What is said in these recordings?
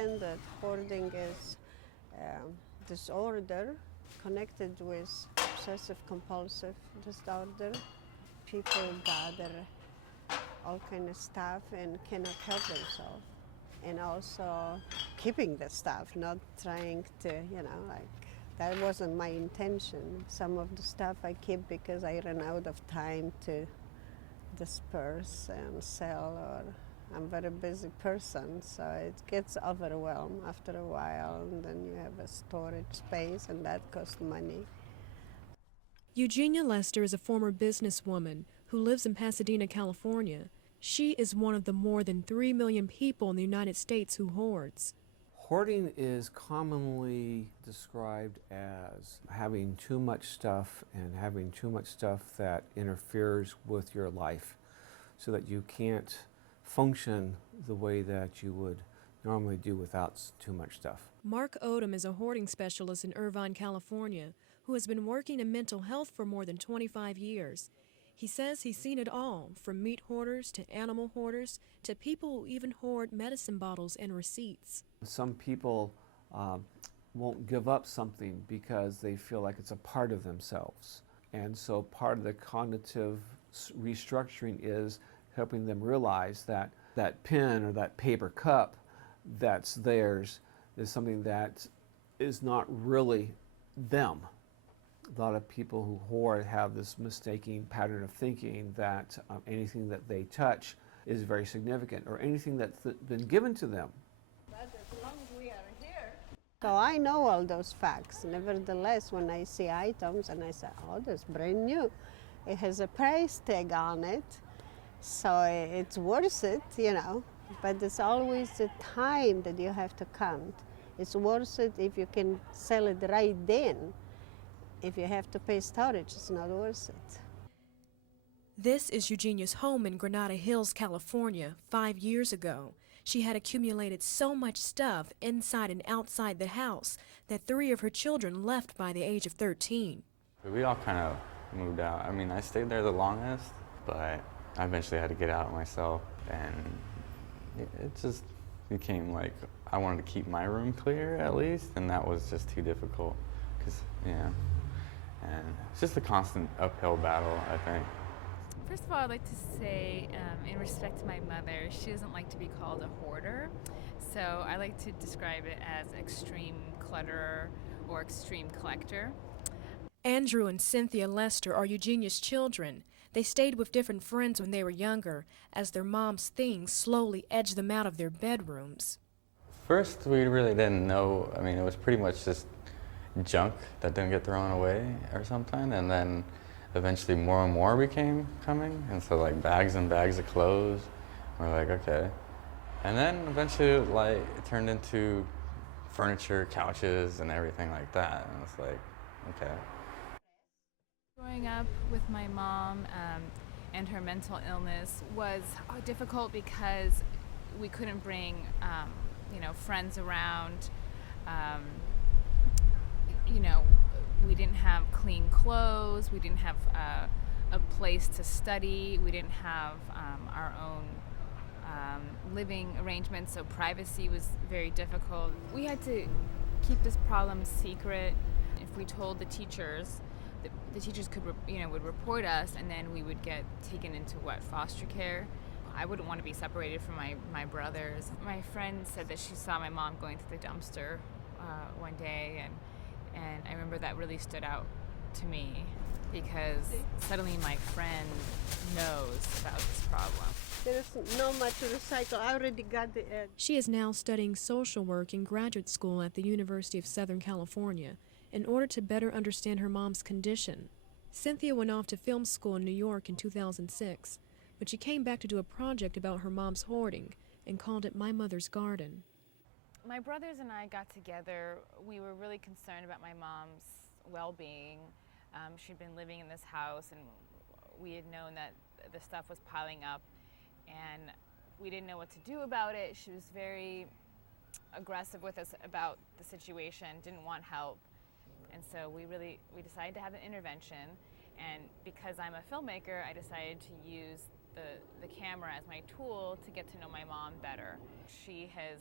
understand that hoarding is disorder connected with obsessive compulsive disorder. People gather all kind of stuff and cannot help themselves. And also keeping the stuff, not trying to, like, that wasn't my intention. Some of the stuff I keep because I ran out of time to disperse and sell, or I'm a very busy person, so it gets overwhelmed after a while, and then you have a storage space, and that costs money. Eugenia Lester is a former businesswoman who lives in Pasadena, California. She is one of the more than 3 million people in the United States who hoards. Hoarding is commonly described as having too much stuff and having too much stuff that interferes with your life so that you can't function the way that you would normally do without too much stuff. Mark Odom is a hoarding specialist in Irvine, California, who has been working in mental health for more than 25 years. He says he's seen it all, from meat hoarders to animal hoarders to people who even hoard medicine bottles and receipts. Some people won't give up something because they feel like it's a part of themselves. And so part of the cognitive restructuring is helping them realize that that pen or that paper cup that's theirs is something that is not really them. A lot of people who hoard have this mistaken pattern of thinking that anything that they touch is very significant, or anything that's been given to them. But as long as we are here. So I know all those facts. Nevertheless, when I see items and I say, oh, that's brand new, it has a price tag on it, so it's worth it, But it's always the time that you have to count. It's worth it if you can sell it right then. If you have to pay storage, it's not worth it. This is Eugenia's home in Granada Hills, California, 5 years ago. She had accumulated so much stuff inside and outside the house that 3 of her children left by the age of 13. We all kind of moved out. I mean, I stayed there the longest, but I eventually had to get out myself, and it just became like I wanted to keep my room clear at least, and that was just too difficult and it's just a constant uphill battle, I think. First of all, I'd like to say, in respect to my mother, she doesn't like to be called a hoarder, so I like to describe it as extreme clutterer or extreme collector. Andrew and Cynthia Lester are Eugenia's children. They stayed with different friends when they were younger, as their mom's things slowly edged them out of their bedrooms. First, we really didn't know. I mean, it was pretty much just junk that didn't get thrown away or something, and then eventually more and more became coming, and so like bags and bags of clothes. We're like, okay. And then eventually it turned into furniture, couches, and everything like that, and it's like, okay. Growing up with my mom and her mental illness was difficult because we couldn't bring friends around. We didn't have clean clothes, we didn't have a place to study, we didn't have our own living arrangements, so privacy was very difficult. We had to keep this problem secret. If we told the teachers, the teachers would report us, and then we would get taken into foster care. I wouldn't want to be separated from my brothers. My friend said that she saw my mom going through the dumpster one day, and I remember that really stood out to me because suddenly my friend knows about this problem. There's not much to recycle. I already got the edge. She is now studying social work in graduate school at the University of Southern California in order to better understand her mom's condition. Cynthia went off to film school in New York in 2006, but she came back to do a project about her mom's hoarding and called it My Mother's Garden. My brothers and I got together. We were really concerned about my mom's well-being. She'd been living in this house, and we had known that the stuff was piling up, and we didn't know what to do about it. She was very aggressive with us about the situation, didn't want help. And so we decided to have an intervention, and because I'm a filmmaker, I decided to use the camera as my tool to get to know my mom better. She has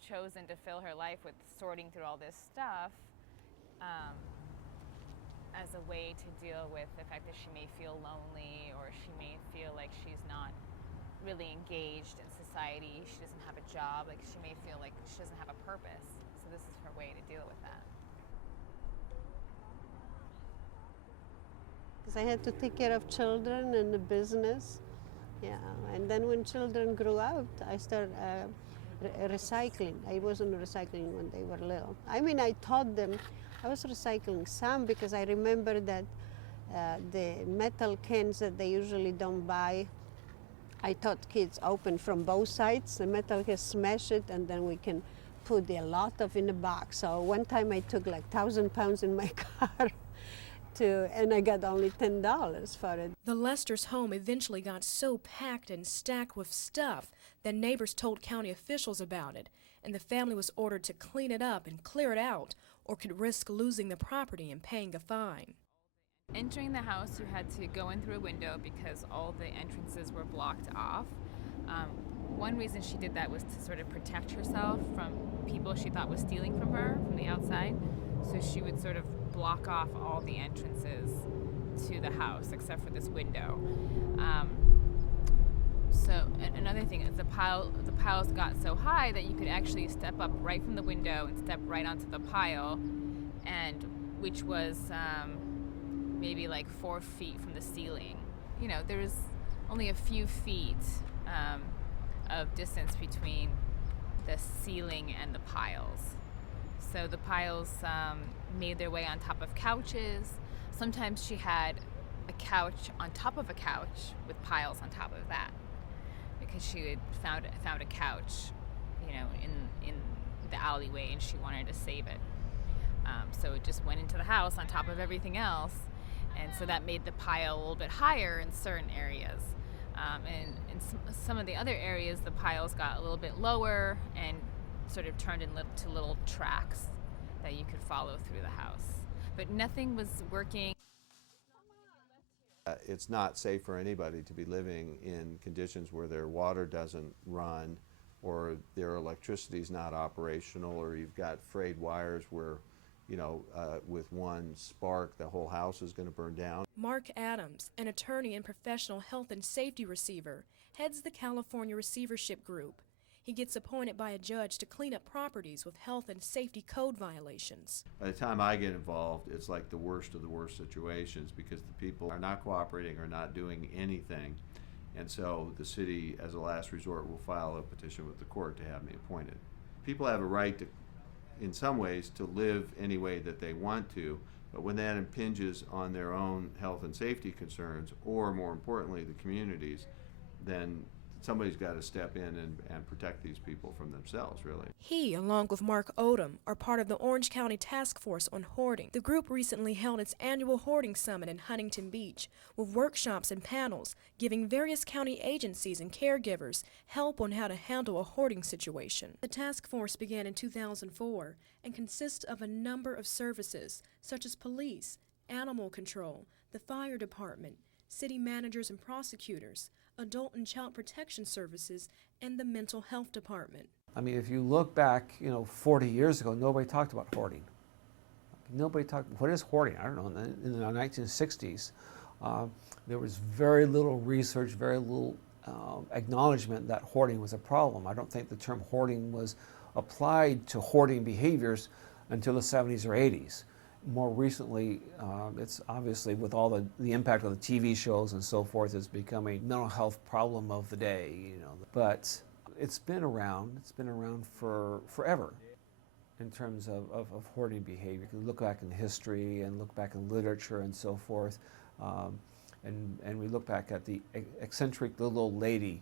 chosen to fill her life with sorting through all this stuff as a way to deal with the fact that she may feel lonely, or she may feel like she's not really engaged in society. She doesn't have a job. Like, she may feel like she doesn't have a purpose. So this is her way to deal with that. Because I had to take care of children and the business. Yeah, and then when children grew out, I started recycling. I wasn't recycling when they were little. I mean, I taught them. I was recycling some because I remember that the metal cans that they usually don't buy, I taught kids open from both sides. The metal can smash it, and then we can put a lot of in a box. So one time I took like 1,000 pounds in my car. And I got only $10 for it. The Lesters' home eventually got so packed and stacked with stuff that neighbors told county officials about it, and the family was ordered to clean it up and clear it out, or could risk losing the property and paying a fine. Entering the house, you had to go in through a window because all the entrances were blocked off. One reason she did that was to sort of protect herself from people she thought was stealing from her from the outside. So she would sort of block off all the entrances to the house except for this window. So another thing is the piles got so high that you could actually step up right from the window and step right onto the pile, and which was maybe like 4 feet from the ceiling. You know, there was only a few feet of distance between the ceiling and the piles. So the piles made their way on top of couches. Sometimes she had a couch on top of a couch with piles on top of that, because she had found a couch, you know, in the alleyway, and she wanted to save it. So it just went into the house on top of everything else, and so that made the pile a little bit higher in certain areas. And in some of the other areas, the piles got a little bit lower and sort of turned into little tracks that you could follow through the house. But nothing was working. It's not safe for anybody to be living in conditions where their water doesn't run, or their electricity is not operational, or you've got frayed wires where, you know, with one spark the whole house is going to burn down. Mark Adams, an attorney and professional health and safety receiver, heads the California Receivership Group. He gets appointed by a judge to clean up properties with health and safety code violations. By the time I get involved, it's like the worst of the worst situations, because the people are not cooperating or not doing anything. And so the city, as a last resort, will file a petition with the court to have me appointed. People have a right to, in some ways, to live any way that they want to, but when that impinges on their own health and safety concerns, or more importantly, the communities, then somebody's got to step in and protect these people from themselves, really. He, along with Mark Odom, are part of the Orange County Task Force on Hoarding. The group recently held its annual Hoarding Summit in Huntington Beach, with workshops and panels giving various county agencies and caregivers help on how to handle a hoarding situation. The task force began in 2004 and consists of a number of services, such as police, animal control, the fire department, city managers and prosecutors, adult and child protection services, and the mental health department. I mean, if you look back, 40 years ago, nobody talked about hoarding. Nobody talked, what is hoarding? I don't know, in the 1960s, there was very little research, very little acknowledgement that hoarding was a problem. I don't think the term hoarding was applied to hoarding behaviors until the 70s or 80s. More recently, it's obviously, with all the impact of the TV shows and so forth, it's become a mental health problem of the day, But it's been around for forever in terms of hoarding behavior. You can look back in history and look back in literature and so forth. And we look back at the eccentric little old lady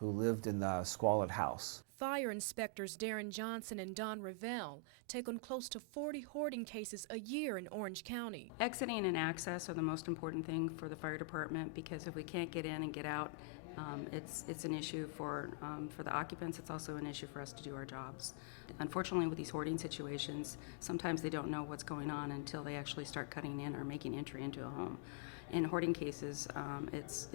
who lived in the squalid house. Fire inspectors Darren Johnson and Don Revelle take on close to 40 hoarding cases a year in Orange County. Exiting and access are the most important thing for the fire department, because if we can't get in and get out, it's an issue for the occupants. It's also an issue for us to do our jobs. Unfortunately, with these hoarding situations, sometimes they don't know what's going on until they actually start cutting in or making entry into a home. In hoarding cases, it's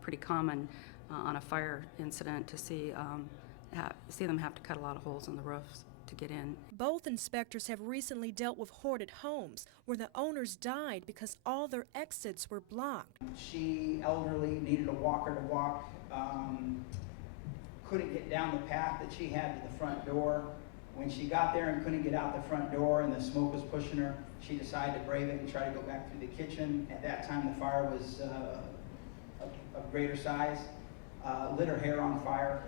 pretty common on a fire incident to see see them have to cut a lot of holes in the roofs to get in. Both inspectors have recently dealt with hoarded homes where the owners died because all their exits were blocked. She, elderly, needed a walker to walk, couldn't get down the path that she had to the front door. When she got there and couldn't get out the front door and the smoke was pushing her, she decided to brave it and try to go back through the kitchen. At that time, the fire was of greater size, lit her hair on fire,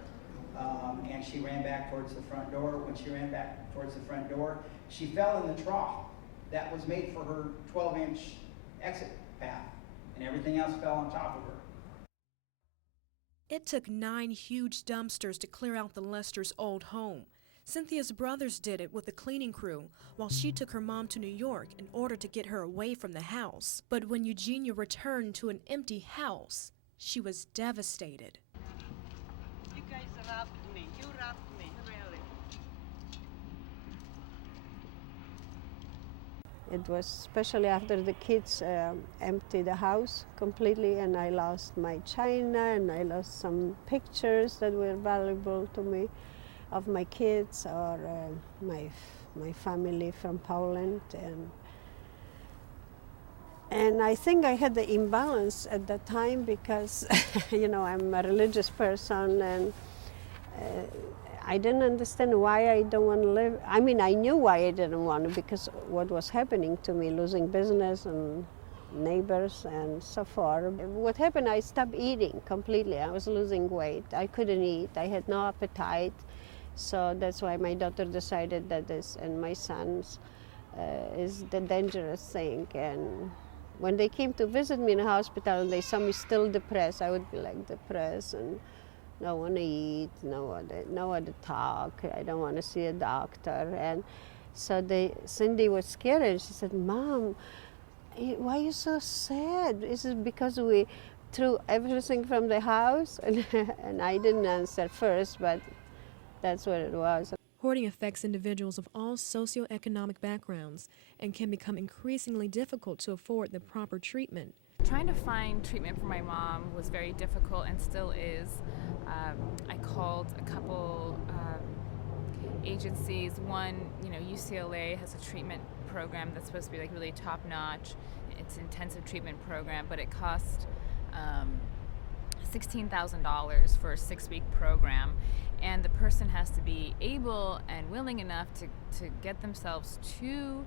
and she ran back towards the front door. When she ran back towards the front door, she fell in the trough that was made for her 12-inch exit path, and everything else fell on top of her. It took 9 huge dumpsters to clear out the Lesters' old home. Cynthia's brothers did it with the cleaning crew while she took her mom to New York in order to get her away from the house. But when Eugenia returned to an empty house, she was devastated. You guys robbed me. You robbed me, really. It was especially after the kids emptied the house completely, and I lost my china and I lost some pictures that were valuable to me of my kids or my family from Poland, and I think I had the imbalance at that time because you know, I'm a religious person, and I didn't understand why I don't want to live. I mean, I knew why I didn't want to, because what was happening to me, losing business and neighbors and so forth. What happened, I stopped eating completely. I was losing weight. I couldn't eat. I had no appetite. So that's why my daughter decided that this, and my son's, is the dangerous thing. And when they came to visit me in the hospital and they saw me still depressed, I would be like depressed and no one to eat, no one to talk. I don't want to see a doctor. And so Cindy was scared, and she said, "Mom, why are you so sad? Is it because we threw everything from the house?" And I didn't answer first, but that's what it was. Hoarding affects individuals of all socioeconomic backgrounds and can become increasingly difficult to afford the proper treatment. Trying to find treatment for my mom was very difficult and still is. I called a couple agencies. One, UCLA has a treatment program that's supposed to be like really top notch. It's an intensive treatment program, but it costs $16,000 for a 6-week program. And the person has to be able and willing enough to get themselves to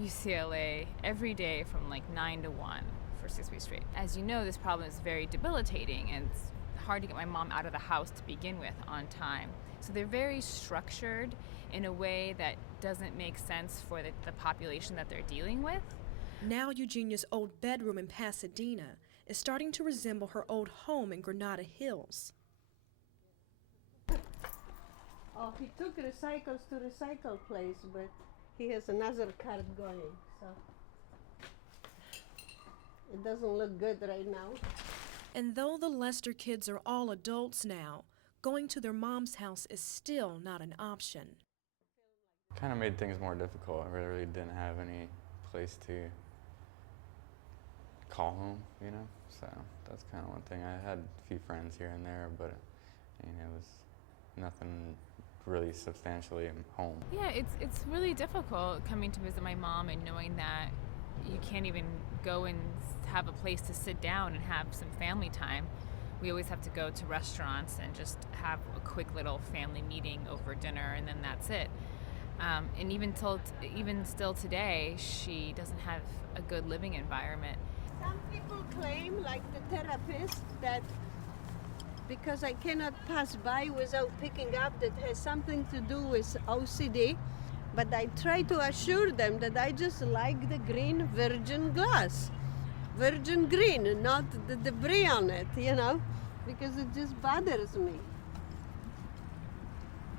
UCLA every day from like 9 to 1 for 6 weeks straight. As you know, this problem is very debilitating, and it's hard to get my mom out of the house to begin with on time. So they're very structured in a way that doesn't make sense for the population that they're dealing with. Now Eugenia's old bedroom in Pasadena is starting to resemble her old home in Granada Hills. Oh, he took recycles to recycle place, but he has another cart going, so it doesn't look good right now. And though the Lester kids are all adults now, going to their mom's house is still not an option. Kind of made things more difficult. I really didn't have any place to call home, So that's kind of one thing. I had a few friends here and there, but it was nothing really substantially home. Yeah, it's really difficult coming to visit my mom and knowing that you can't even go and have a place to sit down and have some family time. We always have to go to restaurants and just have a quick little family meeting over dinner, and then that's it. And even still today, she doesn't have a good living environment. Some people claim, like the therapist, that because I cannot pass by without picking up, that has something to do with OCD. But I try to assure them that I just like the green virgin glass. Virgin green, not the debris on it, because it just bothers me.